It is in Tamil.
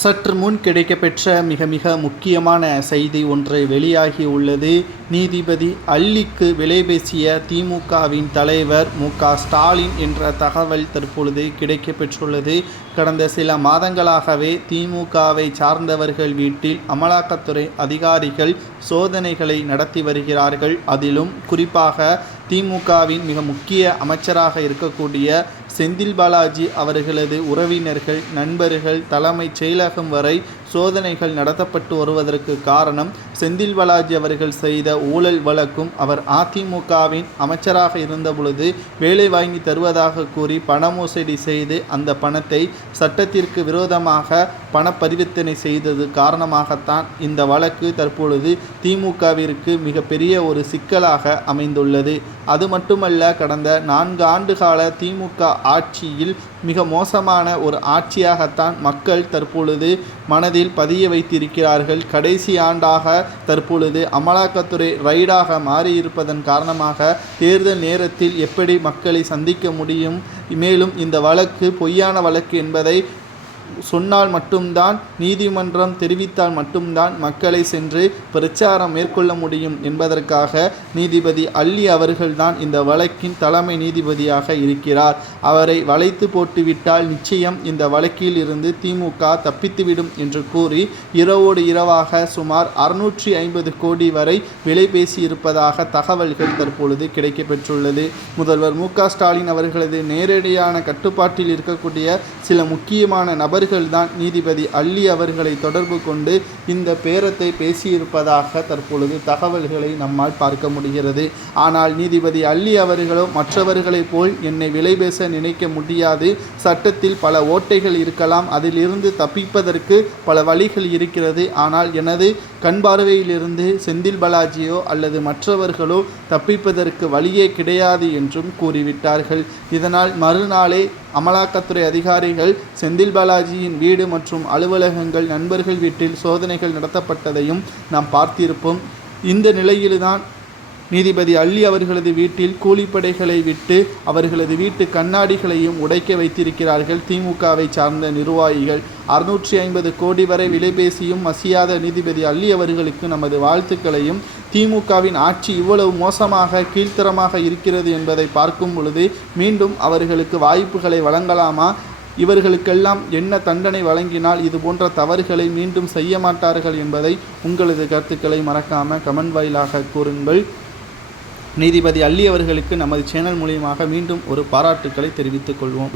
சற்று முன் கிடைக்கப்பெற்ற மிக முக்கியமான செய்தி ஒன்று வெளியாகி உள்ளது. நீதிபதி அல்லிக்கு விலை பேசிய திமுகவின் தலைவர் மு.க. ஸ்டாலின் என்ற தகவல் தற்பொழுது கிடைக்கப்பெற்றுள்ளது. கடந்த சில மாதங்களாகவே திமுகவை சார்ந்தவர்கள் வீட்டில் அமலாக்கத்துறை அதிகாரிகள் சோதனைகளை நடத்தி வருகிறார்கள். அதிலும் குறிப்பாக திமுகவின் மிக முக்கிய அமைச்சராக இருக்கக்கூடிய செந்தில் பாலாஜி அவர்களது உறவினர்கள், நண்பர்கள், தலைமைச் செயலகம் வரை சோதனைகள் நடத்தப்பட்டு வருவதற்கு காரணம் செந்தில் பாலாஜி அவர்கள் செய்த ஊழல் வழக்கும், அவர் அதிமுகவின் அமைச்சராக இருந்தபொழுது வேலை வாங்கி தருவதாக கூறி பண மோசடி செய்து அந்த பணத்தை சட்டத்திற்கு விரோதமாக பண பரிவர்த்தனை செய்தது காரணமாகத்தான் இந்த வழக்கு தற்பொழுது திமுகவிற்கு மிகப்பெரிய ஒரு சிக்கலாக அமைந்துள்ளது. அது மட்டுமல்ல, கடந்த 4 ஆண்டுகால திமுக ஆட்சியில் மிக மோசமான ஒரு ஆட்சியாகத்தான் மக்கள் தற்பொழுது மனதில் பதிய வைத்திருக்கிறார்கள். கடைசி ஆண்டாக தற்பொழுது அமலாக்கத்துறை ரைடாக மாறியிருப்பதன் காரணமாக தேர்தல் நேரத்தில் எப்படி மக்களை சந்திக்க முடியும், மேலும் இந்த வழக்கு பொய்யான வழக்கு என்பதை சொன்னால் மட்டும்தான், நீதிமன்றம் தெரிவித்தால் மட்டும்தான் மக்களை சென்று பிரச்சாரம் மேற்கொள்ள முடியும் என்பதற்காக நீதிபதி அல்லி அவர்கள்தான் இந்த வழக்கின் தலைமை நீதிபதியாக இருக்கிறார். அவரை வளைத்து போட்டுவிட்டால் நிச்சயம் இந்த வழக்கில் இருந்து திமுக தப்பித்துவிடும் என்று கூறி இரவோடு இரவாக சுமார் 650 கோடி வரை விலை பேசியிருப்பதாக தகவல்கள் தற்பொழுது கிடைக்கப்பெற்றுள்ளது. முதல்வர் மு.க. ஸ்டாலின் அவர்களது நேரடியான கட்டுப்பாட்டில் இருக்கக்கூடிய சில முக்கியமான நபர்கள் தான் நீதிபதி அல்லி அவர்களை தொடர்பு கொண்டு இந்த பேரத்தை பேசியிருப்பதாக தற்பொழுது தகவல்களை நம்மால் பார்க்க முடிகிறது. ஆனால் நீதிபதி அல்லி அவர்களோ மற்றவர்களைப் போல் என்னை விலை பேச நினைக்க முடியாது, சட்டத்தில் பல ஓட்டைகள் இருக்கலாம், அதிலிருந்து தப்பிப்பதற்கு பல வழிகள் இருக்கிறது, ஆனால் எனது கண் பார்வையிலிருந்து செந்தில் பாலாஜியோ அல்லது மற்றவர்களோ தப்பிப்பதற்கு வழியே கிடையாது என்றும் கூறிவிட்டார்கள். இதனால் மறுநாளே அமலாக்கத்துறை அதிகாரிகள் செந்தில் பாலாஜியின் வீடு மற்றும் அலுவலகங்கள், நண்பர்கள் வீட்டில் சோதனைகள் நடத்தப்பட்டதையும் நாம் பார்த்திருப்போம். இந்த நிலையில்தான் நீதிபதி அல்லி அவர்களது வீட்டில் கூலிப்படைகளை விட்டு அவர்களது வீட்டு கண்ணாடிகளையும் உடைக்க வைத்திருக்கிறார்கள் திமுகவை சார்ந்த நிர்வாகிகள். 650 கோடி வரை விலை பேசியும் மசியாத நீதிபதி அல்லி அவர்களுக்கு நமது வாழ்த்துக்களையும், திமுகவின் ஆட்சி இவ்வளவு மோசமாக கீழ்த்தரமாக இருக்கிறது என்பதை பார்க்கும் பொழுது மீண்டும் அவர்களுக்கு வாய்ப்புகளை வழங்கலாமா, இவர்களுக்கெல்லாம் என்ன தண்டனை வழங்கினால் இது போன்ற தவறுகளை மீண்டும் செய்ய மாட்டார்கள் என்பதை உங்களது கருத்துக்களை மறக்காமல் கமெண்ட் வாயிலாக கூறுங்கள். நீதிபதி அல்லி அவர்களுக்கு நமது சேனல் மூலியமாக மீண்டும் ஒரு பாராட்டுக்களை தெரிவித்துக் கொள்வோம்.